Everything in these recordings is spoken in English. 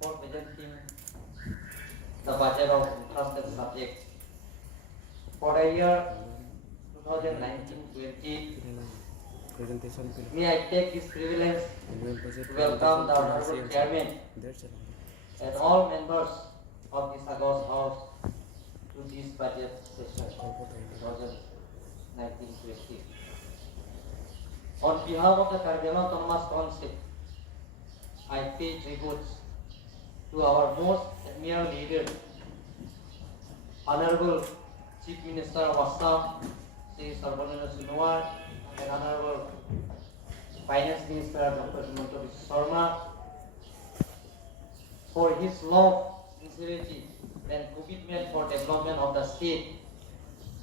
for presenting the budget of trusted subject for the year 2019-20. Presentation. May I take this privilege to welcome the Honorable Chairman and all members of this August House to this budget session 2019-20. On behalf of the Kargala Autonomous Council, I pay tribute to our most admired leader, Honorable Chief Minister of Assam, Sri Sarbananda Sonowal, and Honorable Finance Minister Dr. Himanta Biswa Sharma for his love, sincerity, and commitment for development of the state,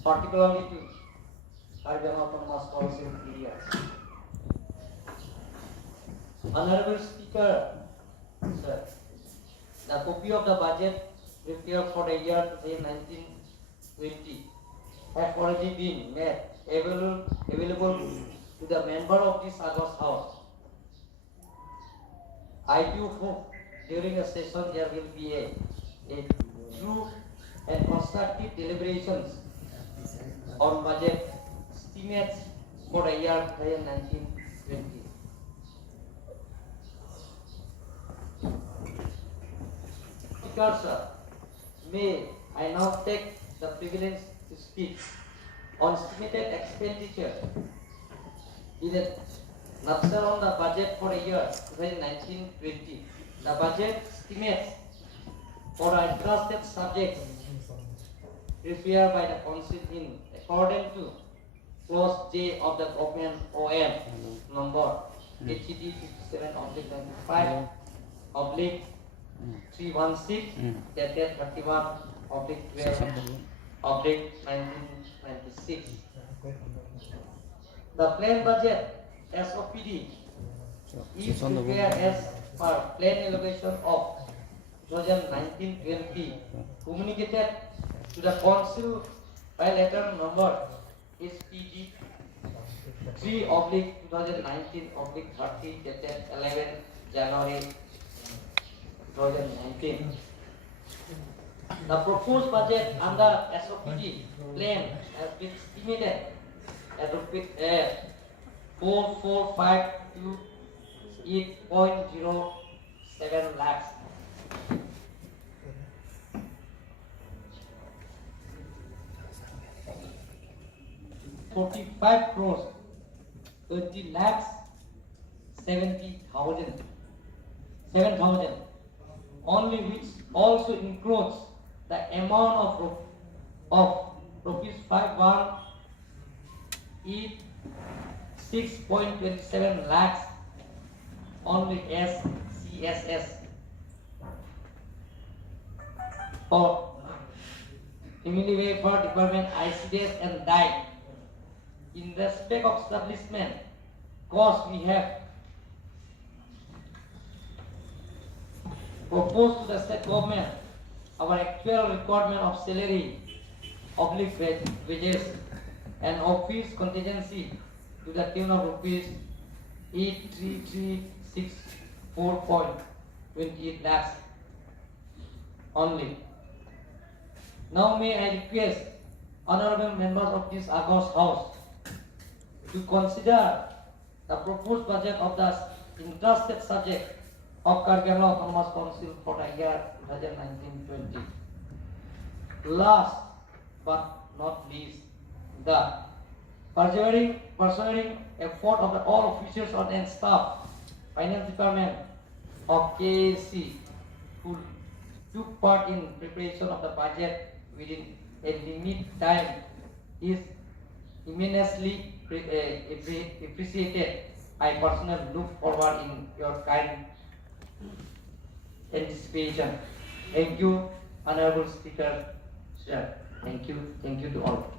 particularly to Kargala Autonomous Council area. Honorable Speaker, sir, the copy of the budget prepared for the year 2019-20 has already been made available to the member of this August House. I do hope during the session there will be a true and constructive deliberations on budget estimates for the year 2019-20. Sir, may I now take the privilege to speak on estimated expenditure in a nutshell on the budget for the year 2019-20. The budget estimates for the entrusted subjects prepared by the Council in accordance to Clause J of the Government OM number HED 57/95 oblique 316 dated 31/12/1996. The plan budget SOPD is prepared as per plan allocation of 2019-20 communicated to the Council by letter number SPG 3/2019/30 dated 11 January 2019. The proposed budget under SOPD plan has been estimated at $4,452.07 lakhs. $45 crores 30 lakhs 7,000 only, which also includes the amount of rupees 5,186.27 lakhs only as CSS for Family Welfare Department, ICDS and DIE. In respect of establishment cost, we have proposed to the state government our actual requirement of salary, wages, and office contingency to the tune of rupees 83364.28 lakhs only. Now may I request honorable members of this August House to consider the proposed budget of the entrusted subject of Kargala Autonomous Council for the year 2019-20. Last but not least, the persevering effort of all officers and staff, Finance Department of KAC, who took part in preparation of the budget within a limited time is immensely appreciated. I personally look forward in your kind anticipation. Thank you, Honorable Speaker, sir. Thank you to all.